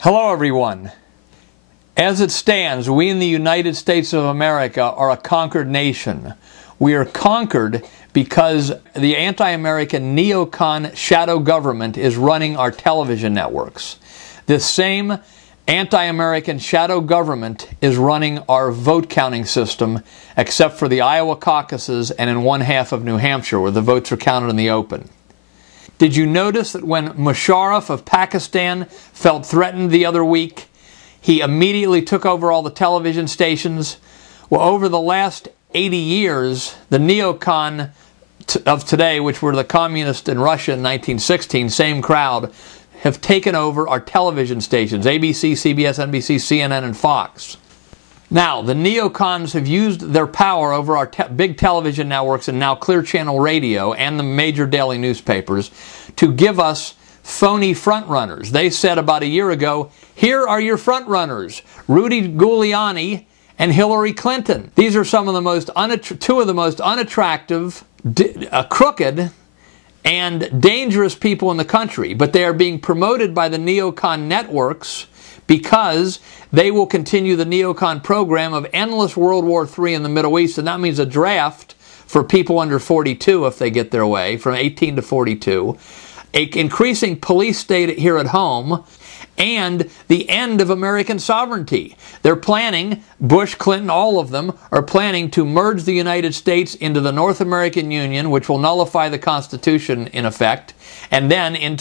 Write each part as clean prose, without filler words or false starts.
Hello everyone. As it stands, we in the United States of America are a conquered nation. We are conquered because the anti-American Neocon shadow government is running our television networks. This same anti-American shadow government is running our vote counting system, except for the Iowa Caucuses and in one half of New Hampshire, where the votes are counted in the open. Did you notice that when Musharraf of Pakistan felt threatened the other week, he immediately took over all the television stations? Well, over the last 80 years, the Neocon of today, which were the communists in Russia in 1916, same crowd, have taken over our television stations, ABC, CBS, NBC, CNN, and Fox. Now, the neocons have used their power over our big television networks and now Clear Channel Radio and the major daily newspapers to give us phony frontrunners. They said about a year ago, here are your frontrunners, Rudy Giuliani and Hillary Clinton. These are some of the most two of the most unattractive, crooked, and dangerous people in the country, but they are being promoted by the neocon networks because they will continue the neocon program of endless World War III in the Middle East, and that means a draft for people under 42 if they get their way, from 18 to 42, an increasing police state here at home, and the end of American sovereignty. They're planning, Bush, Clinton, all of them, are planning to merge the United States into the North American Union, which will nullify the Constitution in effect, and then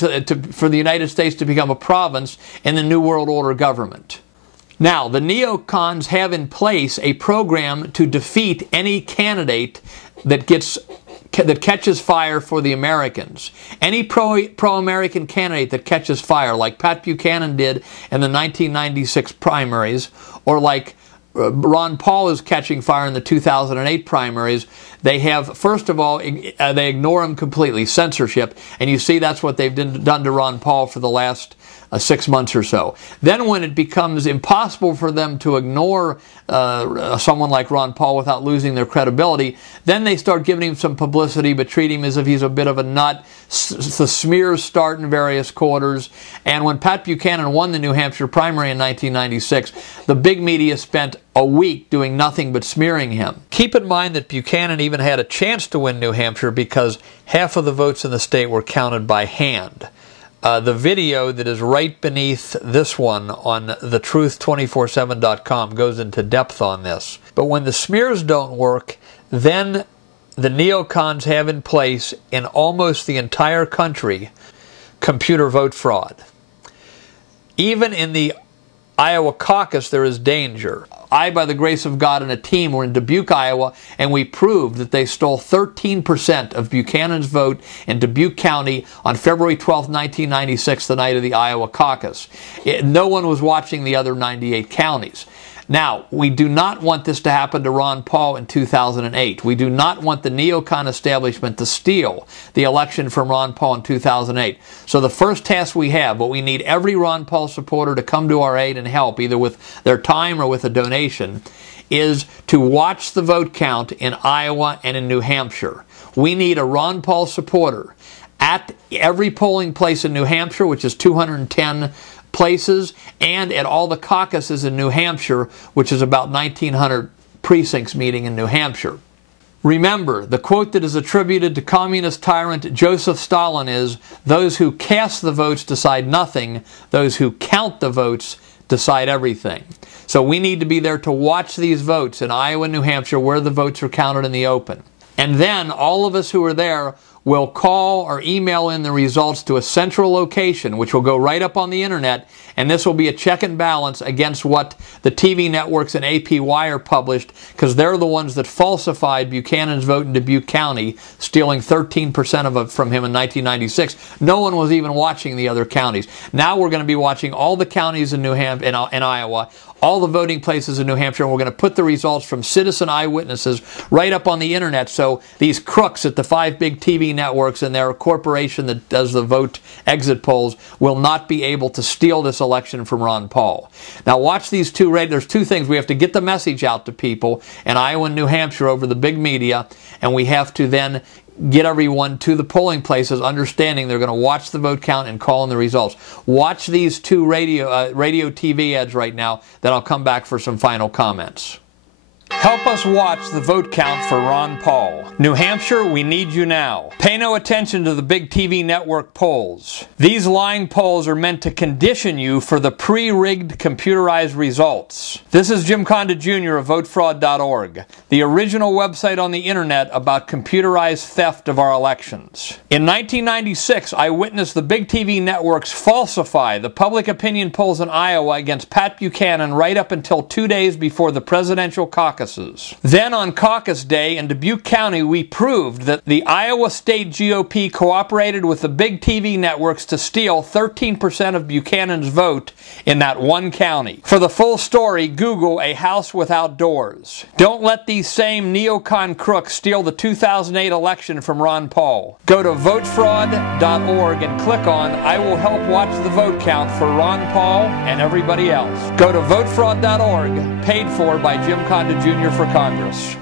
for the United States to become a province in the New World Order government. Now, the neocons have in place a program to defeat any candidate that catches fire for the Americans. Any pro-American candidate that catches fire, like Pat Buchanan did in the 1996 primaries, or like Ron Paul is catching fire in the 2008 primaries, they have, first of all, they ignore him completely, censorship, and you see that's what they've done to Ron Paul for the last 6 months or so. Then when it becomes impossible for them to ignore someone like Ron Paul without losing their credibility, then they start giving him some publicity but treat him as if he's a bit of a nut. The smears start in various quarters, and when Pat Buchanan won the New Hampshire primary in 1996, the big media spent a week doing nothing but smearing him. Keep in mind that Buchanan even had a chance to win New Hampshire because half of the votes in the state were counted by hand. The video that is right beneath this one on thetruth247.com goes into depth on this. But when the smears don't work, then the neocons have in place in almost the entire country computer vote fraud. Even in the Iowa caucus, there is danger. I, by the grace of God and a team, were in Dubuque, Iowa, and we proved that they stole 13% of Buchanan's vote in Dubuque County on February 12, 1996, the night of the Iowa caucus. No one was watching the other 98 counties. Now, we do not want this to happen to Ron Paul in 2008. We do not want the neocon establishment to steal the election from Ron Paul in 2008. So the first task we have, but we need every Ron Paul supporter to come to our aid and help, either with their time or with a donation, is to watch the vote count in Iowa and in New Hampshire. We need a Ron Paul supporter at every polling place in New Hampshire, which is 210 places, and at all the caucuses in New Hampshire, which is about 1,900 precincts meeting in New Hampshire. Remember, the quote that is attributed to communist tyrant Joseph Stalin is, "Those who cast the votes decide nothing, those who count the votes decide everything." So we need to be there to watch these votes in Iowa and New Hampshire where the votes are counted in the open. And then all of us who are there will call or email in the results to a central location, which will go right up on the internet, and this will be a check and balance against what the TV networks and APY published, because they're the ones that falsified Buchanan's vote in Dubuque County, stealing 13% of it from him in 1996. No one was even watching the other counties. Now we're going to be watching all the counties in Iowa, all the voting places in New Hampshire, and we're going to put the results from citizen eyewitnesses right up on the internet, so these crooks at the 5 big TV networks and their corporation that does the vote exit polls will not be able to steal this election from Ron Paul. Now watch these two, there's two things. We have to get the message out to people in Iowa and New Hampshire over the big media, and we have to then get everyone to the polling places, understanding they're going to watch the vote count and call in the results. Watch these two radio TV ads right now, then I'll come back for some final comments. Help us watch the vote count for Ron Paul. New Hampshire, we need you now. Pay no attention to the big TV network polls. These lying polls are meant to condition you for the pre-rigged computerized results. This is Jim Condit Jr. of votefraud.org, the original website on the internet about computerized theft of our elections. In 1996, I witnessed the big TV networks falsify the public opinion polls in Iowa against Pat Buchanan right up until 2 days before the presidential caucuses. Then on caucus day in Dubuque County, we proved that the Iowa State GOP cooperated with the big TV networks to steal 13% of Buchanan's vote in that one county. For the full story, Google "a house without doors." Don't let these same neocon crooks steal the 2008 election from Ron Paul. Go to votefraud.org and click on "I will help watch the vote count for Ron Paul and everybody else." Go to votefraud.org, paid for by Jim Condit Jr. for Congress.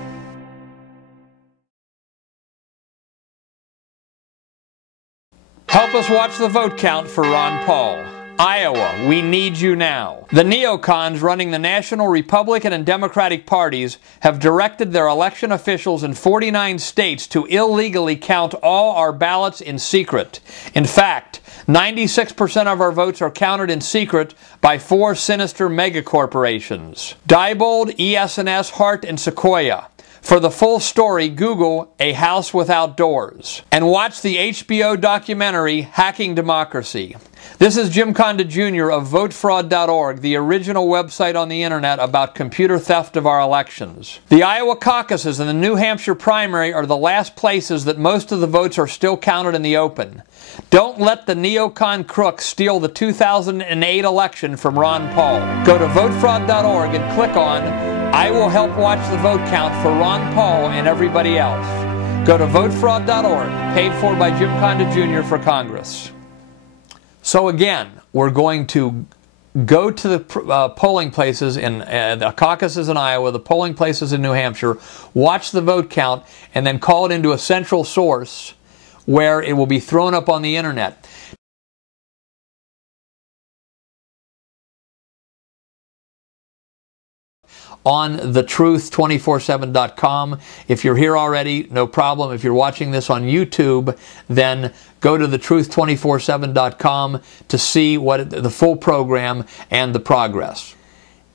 Help us watch the vote count for Ron Paul. Iowa, we need you now. The neocons running the national Republican and Democratic parties have directed their election officials in 49 states to illegally count all our ballots in secret. In fact, 96% of our votes are counted in secret by 4 sinister megacorporations: Diebold, ES&S, Hart, and Sequoia. For the full story, Google "a house without doors" and watch the HBO documentary Hacking Democracy. This is Jim Condit Jr. of votefraud.org, the original website on the internet about computer theft of our elections. The Iowa Caucuses and the New Hampshire primary are the last places that most of the votes are still counted in the open. Don't let the neocon crooks steal the 2008 election from Ron Paul. Go to votefraud.org and click on "I will help watch the vote count for Ron Paul and everybody else." Go to votefraud.org, paid for by Jim Condit Jr. for Congress. So again, we're going to go to the polling places in the caucuses in Iowa, the polling places in New Hampshire, watch the vote count, and then call it into a central source where it will be thrown up on the internet. On thetruth247.com. If you're here already, no problem. If you're watching this on YouTube, then go to thetruth247.com to see the full program and the progress.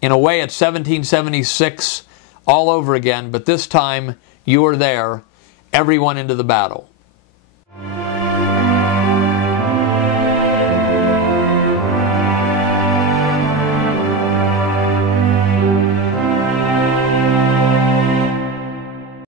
In a way, it's 1776 all over again, but this time you are there, everyone into the battle.